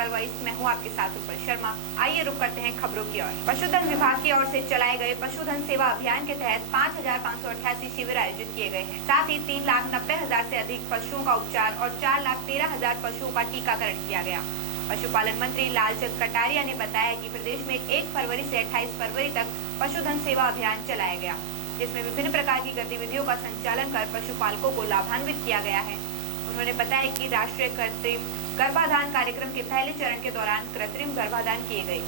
पर वॉइस में हूँ आपके साथ ऊपर शर्मा। आइए रुक करते हैं खबरों की ओर। पशुधन विभाग की ओर से चलाए गए पशुधन सेवा अभियान के तहत 5,588 शिविर आयोजित किए गए हैं। साथ ही 3,90,000 से अधिक पशुओं का उपचार और 4,13,000 पशुओं का टीकाकरण किया गया। पशुपालन मंत्री लालचंद कटारिया ने बताया कि प्रदेश में 1 फरवरी से 28 फरवरी तक पशुधन सेवा अभियान चलाया गया, जिसमें विभिन्न प्रकार की गतिविधियों का संचालन कर पशुपालकों को लाभान्वित किया गया है। उन्होंने बताया कि राष्ट्रीय कृत्रिम गर्भाधान कार्यक्रम के पहले चरण के दौरान कृत्रिम गर्भाधान किए गए।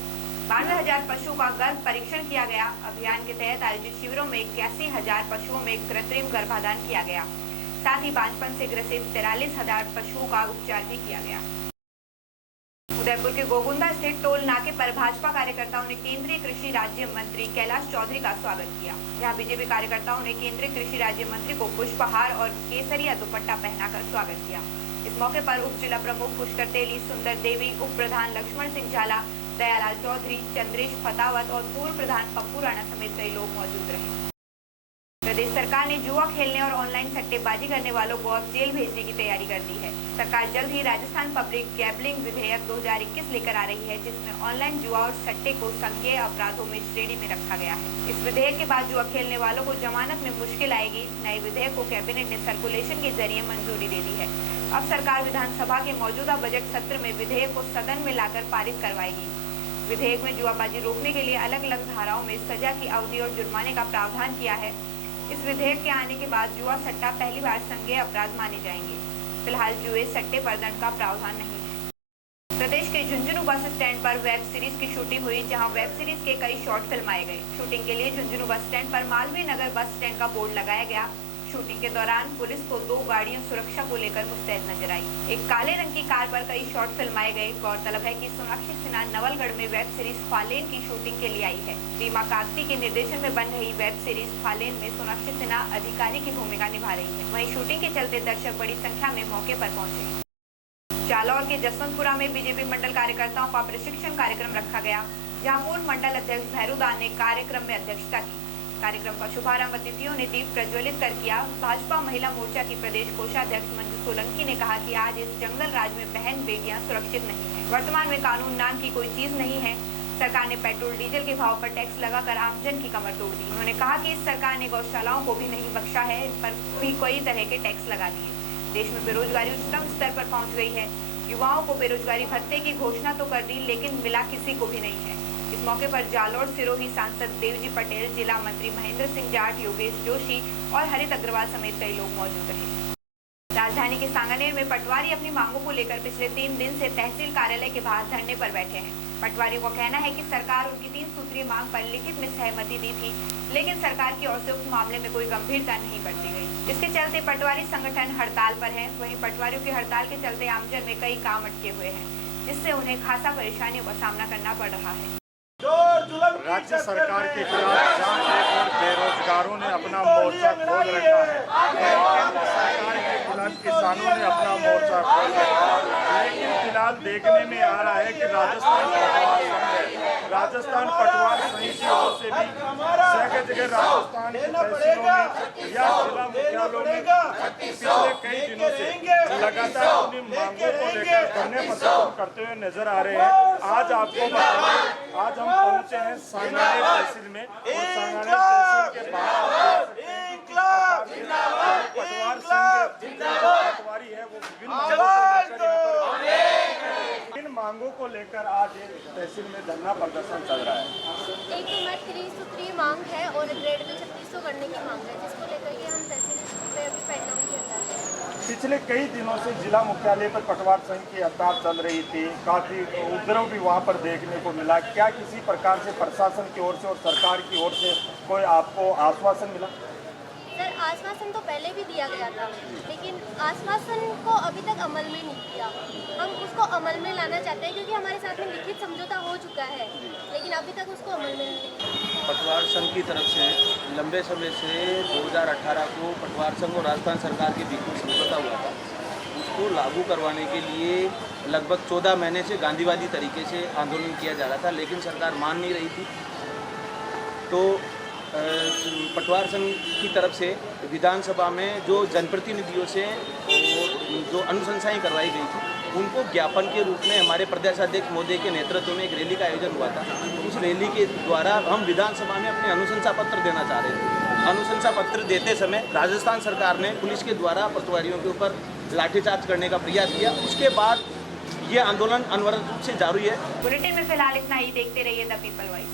12,000 पशुओं का गर्भ परीक्षण किया गया। अभियान के तहत आयोजित शिविरों में 81,000 पशुओं में कृत्रिम गर्भाधान किया गया। साथ ही बांझपन से ग्रसित 43,000 पशुओं का उपचार भी किया गया। उदयपुर के गोगुंदा स्थित टोल नाके पर भाजपा कार्यकर्ताओं ने केंद्रीय कृषि राज्य मंत्री कैलाश चौधरी का स्वागत किया। जहां बीजेपी कार्यकर्ताओं ने केंद्रीय कृषि राज्य मंत्री को पुष्पहार और केसरिया दुपट्टा पहनाकर स्वागत किया। इस मौके पर उप जिला प्रमुख पुष्कर तेली, सुंदर देवी, उप प्रधान लक्ष्मण सिंह झाला, दयालाल चौधरी, चंद्रेश फतावत और पूर्व प्रधान पप्पू राणा समेत कई लोग मौजूद रहे। प्रदेश सरकार ने जुआ खेलने और ऑनलाइन सट्टेबाजी करने वालों को अब जेल भेजने की तैयारी कर दी है। सरकार जल्द ही राजस्थान पब्लिक गैम्बलिंग विधेयक 2021 लेकर आ रही है, जिसमें ऑनलाइन जुआ और सट्टे को संज्ञेय अपराधों में श्रेणी में रखा गया है। इस विधेयक के बाद जुआ खेलने वालों को जमानत में मुश्किल आएगी। नए विधेयक को कैबिनेट ने सर्कुलेशन के जरिए मंजूरी दे दी है। अब सरकार विधानसभा के मौजूदा बजट सत्र में विधेयक को सदन में लाकर पारित करवाएगी। विधेयक में जुआबाजी रोकने के लिए अलग अलग धाराओं में सजा की अवधि और जुर्माने का प्रावधान किया है। इस विधेयक के आने के बाद जुआ सट्टा पहली बार संज्ञेय अपराध माने जाएंगे। फिलहाल जुए सट्टे पर दंड का प्रावधान नहीं है। प्रदेश के झुंझुनू बस स्टैंड पर वेब सीरीज की शूटिंग हुई, जहां वेब सीरीज के कई शॉर्ट फिल्माए गए। शूटिंग के लिए झुंझुनू बस स्टैंड पर मालवीय नगर बस स्टैंड का बोर्ड लगाया गया। शूटिंग के दौरान पुलिस को 2 गाड़ियां सुरक्षा को लेकर मुस्तैद नजर आई। एक काले रंग की कार पर कई शॉट फिल्माए गए। गौरतलब है कि सोनाक्षी सिन्हा नवलगढ़ में वेब सीरीज फालेन की शूटिंग के लिए आई है। रीमा कागती के निर्देशन में बन रही वेब सीरीज फालेन में सोनाक्षी सिन्हा अधिकारी की भूमिका निभा रही है। वहीं शूटिंग के चलते दर्शक बड़ी संख्या में मौके पर पहुंचे। जालौर के जसवंतपुरा में बीजेपी मंडल कार्यकर्ताओं का प्रशिक्षण कार्यक्रम रखा गया, जहां पूर्व मंडल अध्यक्ष भैरूदान ने कार्यक्रम में अध्यक्षता की। कार्यक्रम का शुभारंभ अतिथियों ने दीप प्रज्वलित कर किया। भाजपा महिला मोर्चा की प्रदेश कोषाध्यक्ष मंजू सोलंकी ने कहा कि आज इस जंगल राज में बहन बेटियां सुरक्षित नहीं है। वर्तमान में कानून नाम की कोई चीज नहीं है। सरकार ने पेट्रोल डीजल के भाव पर टैक्स लगाकर आमजन की कमर तोड़ दी। उन्होंने कहा कि इस सरकार ने गौशालाओं को भी नहीं बख्शा है, इन पर भी कई तरह के टैक्स लगा दिए। देश में बेरोजगारी उच्चतम स्तर पर पहुँच गई है। युवाओं को बेरोजगारी भत्ते की घोषणा तो कर दी, लेकिन मिला किसी को भी नहीं है। इस मौके पर जालौर सिरोही सांसद देवजी पटेल, जिला मंत्री महेंद्र सिंह जाट, योगेश जोशी और हरित अग्रवाल समेत कई लोग मौजूद रहे। राजधानी के सांगानेर में पटवारी अपनी मांगों को लेकर पिछले 3 दिन से तहसील कार्यालय के बाहर धरने पर बैठे हैं। पटवारियों का कहना है कि सरकार उनकी 3 सूत्रीय मांग पर लिखित में सहमति दी थी, लेकिन सरकार की ओर से उस मामले में कोई गंभीरता नहीं बरती गई। इसके चलते पटवारी संगठन हड़ताल पर है। वहीं पटवारियों की हड़ताल के चलते आमजन में कई काम अटके हुए हैं, जिससे उन्हें खासा परेशानियों का सामना करना पड़ रहा है। राज्य सरकार के खिलाफ जहां और बेरोजगारों ने अपना मोर्चा खोल रखा है, केंद्र सरकार के खिलाफ किसानों ने अपना मोर्चा खोल रखा है। लेकिन फिलहाल देखने में आ रहा है कि राजस्थान पटवार संघ की ओर से भी जगह जगह राजस्थान की तहसीलों में या जिला मुख्यालयों में पिछले कई दिनों से लगातार अपनी मांगों को लेकर धरने प्रदर्शन करते हुए नजर आ रहे हैं। आज आपको बताएं, आज हम पहुंचे हैं सांगानेर तहसील में और सांगानेर तहसील के बाहर पटवार संघ पटवारी है वो विभिन्न मांगों को लेकर आज तहसील में धरना प्रदर्शन चल रहा है। एक तो 3 सूत्रीय मांग है और ग्रेड में 3600 करने की मांग है, जिसको लेकर के हम तहसील पे अभी बैठा हुए हैं। पिछले कई दिनों से जिला मुख्यालय पर पटवार संघ की हड़ताल चल रही थी, काफी उपद्रव भी वहां पर देखने को मिला। क्या किसी प्रकार से प्रशासन की ओर से और सरकार की ओर से कोई आपको आश्वासन मिला? सर, आश्वासन तो पहले भी दिया गया था, लेकिन आश्वासन को अभी तक अमल में नहीं किया। हम उसको अमल में लाना चाहते हैं, क्योंकि हमारे साथ में लिखित समझौता हो चुका है, लेकिन अभी तक उसको अमल में नहीं। पटवार संघ की तरफ से लंबे समय से 2018 को पटवार संघ और राजस्थान सरकार के बीच में समझौता हुआ था। उसको लागू करवाने के लिए लगभग 14 महीने से गांधीवादी तरीके से आंदोलन किया जा रहा था, लेकिन सरकार मान नहीं रही थी। तो पटवार संघ की तरफ से विधानसभा में जो जनप्रतिनिधियों से जो अनुशंसाएं करवाई गई थी, उनको ज्ञापन के रूप में हमारे प्रदेश अध्यक्ष महोदय के नेतृत्व में एक रैली का आयोजन हुआ था। उस रैली के द्वारा हम विधानसभा में अपने अनुशंसा पत्र देना चाह रहे थे। अनुशंसा पत्र देते समय राजस्थान सरकार ने पुलिस के द्वारा पटवारियों के ऊपर लाठीचार्ज करने का प्रयास किया। उसके बाद ये आंदोलन अनवरत रूप से जारी है। बुलेटिन में फिलहाल इतना ही। देखते रहिए द पीपल वॉइस।